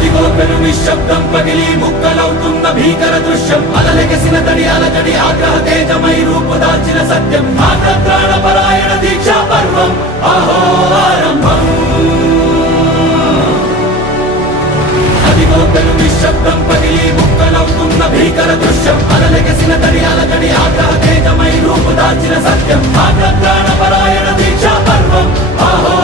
అదిగో పెను నిశ్శబ్దం పగిలి ముక్కలవుతున్న భీకర దృశ్యం అలలెగసిన తడి అలజడి ఆగ్రహ తేజమై రూపుదాల్చిన సత్యం ఆగ్రత్రాణ పరాయణ దీక్షా పర్వం అహో ఆరంభం అదిగో పెను నిశ్శబ్దం పగిలి ముక్కలవుతున్న భీకర దృశ్యం అలలెగసిన తడి అలజడి ఆగ్రహ తేజమై రూపుదాల్చిన సత్యం ఆగ్రత్రాణ పరాయణ దీక్షా పర్వం అహో